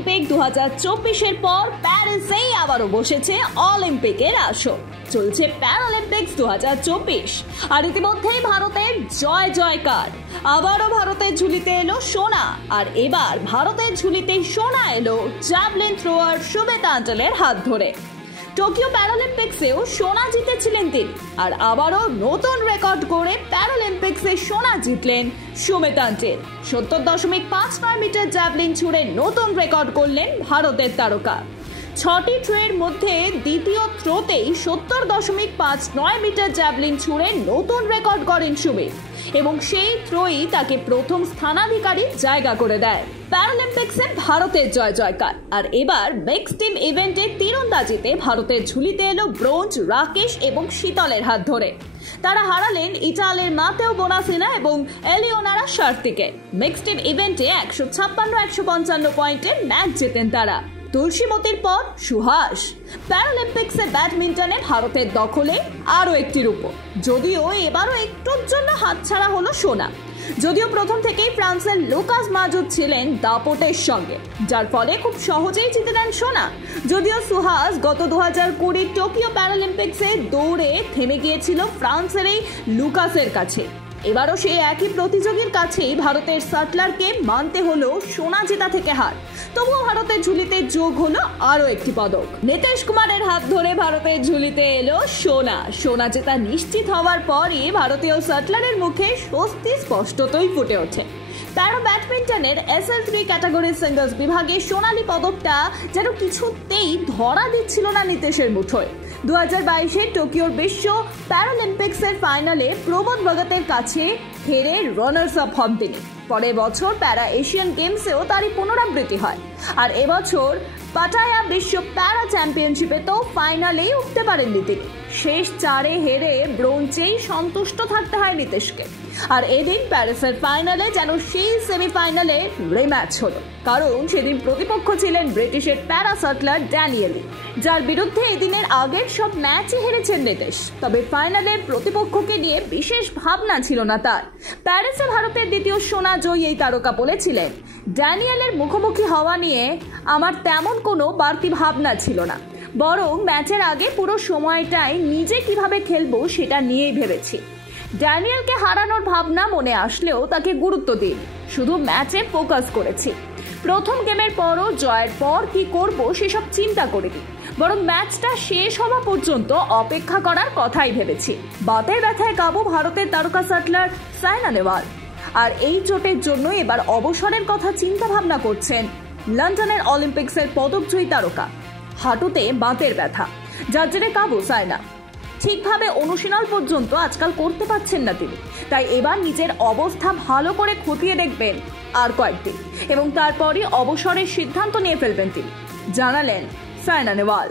Paralympic 2024-এর পর প্যারিসেই আবারও বসেছে অলিম্পিকের আসর। চলছে প্যারালিম্পিক্স 2024 আর ইতিমধ্যেই ভারতের জয় জয়কার। আবারও ভারতের ঝুলিতে এলো সোনা, আর এবার ভারতের ঝুলিতে সোনা এলো জ্যাভলিন থ্রোয়ার সুমিতা অন্টিলের হাত ধরে। টোকিও প্যারালিম্পিক্সেও সোনা জিতেছিলেন তিনি, আর আবারও নতুন রেকর্ড করে প্যারালিম্পিক্সে সোনা জিতলেন সুমিতা অন্টিল। 70.59 মিটার জ্যাভলিন ছুড়ে নতুন রেকর্ড করলেন ভারতের তারকা। 6টি থ্রোয়ের মধ্যে দ্বিতীয় থ্রোতেই 70.59 মিটার জ্যাভলিন ছুড়ে নতুন রেকর্ড করেন সুমিত, এবং সেই থ্রোই তাকে প্রথম স্থানাধিকারীর জায়গা করে দেয়। প্যারালিম্পিক্সে ভারতের জয় জয়কার, আর এবার মিক্সড টিম ইভেন্টে তীরন্দাজিতে ভারতের ঝুলিতে এলো ব্রোঞ্জ রাকেশ এবং শীতলের হাত ধরে। তারা হারালেন ইটালির মাতেও বোনাসিনা এবং এলিওনারা শার্তিকে। মিক্সড টিম ইভেন্টে 156-155 পয়েন্টের ম্যাচ জেতেন তারা। তুলসীমতির পর সুহাস। প্যারালিম্পিক্সে ব্যাডমিন্টনে ভারতের দখলে আরও একটি রূপো, যদিও এবারও একটুর জন্য হাতছাড়া হলো সোনা। যদিও প্রথম থেকেই ফ্রান্সের লুকাস মাজুদ ছিলেন দাপটের সঙ্গে, যার ফলে খুব সহজেই জিতে নেন সোনা। যদিও সুহাস গত 2020 টোকিও প্যারালিম্পিক্সে দৌড়ে থেমে গিয়েছিল ফ্রান্সের এই লুকাসের কাছে। এবারও সেই একই প্রতিযোগীর কাছেই ভারতের শাটলারকে মানতে হলো সোনা জেতা থেকে হার। তবুও ভারতের ঝুলিতে যোগ হলো আরও একটি পদক। নীতিশ কুমারের হাত ধরে ভারতের ঝুলিতে এলো সোনা। সোনা জেতা নিশ্চিত হওয়ার পরই ভারতীয় শাটলারের মুখে স্বস্তি স্পষ্টতই ফুটে ওঠে। প্যারা ব্যাডমিন্টনের SL3 ক্যাটাগরি সিঙ্গলস বিভাগে সোনালী পদকটা যেন কিছুতেই ধরা দিচ্ছিল না নীতিশের মুঠোয়। 2022 টোকিওর বিশ্ব প্যারালিম্পিক্সের ফাইনালে প্রবোধ ভগতের কাছে হেরে রানার্স আপ হন তিনি। পরের বছর প্যারা এশিয়ান গেমসেও তারই পুনরাবৃত্তি হয়, আর এবছর পাটায়া বিশ্ব প্যারা চ্যাম্পিয়নশিপে তো ফাইনালেই উঠতে পারেননি তিনি। শেষ 4-এ হেরে ব্রোঞ্জেই সন্তুষ্ট থাকতে হয় নীতিশকে। আর এদিন প্যারিসের ফাইনালে যেন সেই সেমিফাইনালে রিম্যাচ হলো, কারণ সেদিন প্রতিপক্ষ ছিলেন ব্রিটিশের প্যারা শাটলার ড্যানিয়েলি, যার বিরুদ্ধে এদিনের আগের সব ম্যাচই হেরেছেন নীতিশ। তবে ফাইনালে প্রতিপক্ষকে নিয়ে বিশেষ ভাবনা ছিল না তার। প্যারিসে ভারতের দ্বিতীয় সোনা জয়ী এই তারকা বলেছিলেন, ড্যানিয়েলের মুখোমুখি হওয়া নিয়ে আমার তেমন কোনো বাড়তি ভাবনা ছিল না, বরং ম্যাচের আগে পুরো সময়টাই নিজে কিভাবে খেলবো সেটা নিয়েই ভেবেছি। ড্যানিয়েলকে হারানোর ভাবনা মনে আসলেও তাকে গুরুত্ব দিই, শুধু ম্যাচে ফোকাস করেছি। প্রথম গেমের পরও জয়ের পর কি করব সেসব চিন্তা করিনি, বরং ম্যাচটা শেষ হওয়া পর্যন্ত অপেক্ষা করার কথাই ভেবেছি। বাতের ব্যথায় কাবু ভারতের তারকা শাটলার সাইনা নেহওয়াল, আর এই চোটের জন্য এবার অবসরের কথা চিন্তা ভাবনা করছেন লন্ডনের অলিম্পিক্সের পদকজয়ী তারকা। হাঁটুতে বাতের ব্যথা, যার জেরে কাবু সাইনা। ঠিকভাবে অনুশীলন পর্যন্ত আজকাল করতে পারছেন না তিনি, তাই এবার নিজের অবস্থা ভালো করে খতিয়ে দেখবেন আর কয়েকদিন, এবং তারপরই অবসরের সিদ্ধান্ত নিয়ে ফেলবেন তিনি, জানালেন সাইনা নেহওয়াল।